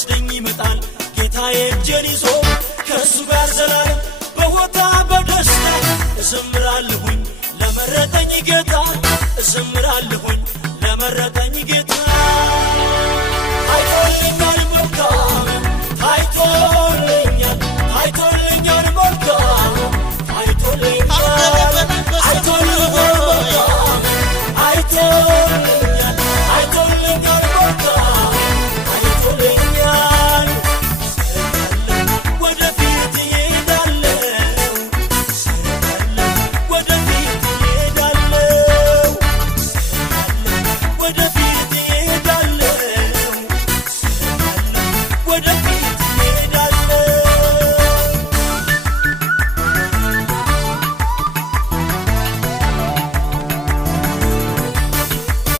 ሊወስደኝ ይመጣል ጌታዬ እጄን ይዞ ከእሱ ጋር ዘላለም በሆታ በደስታ እዘምራለሁኝ ለመረጠኝ ጌታ እዘምራለሁኝ ለመረጠኝ ጌታ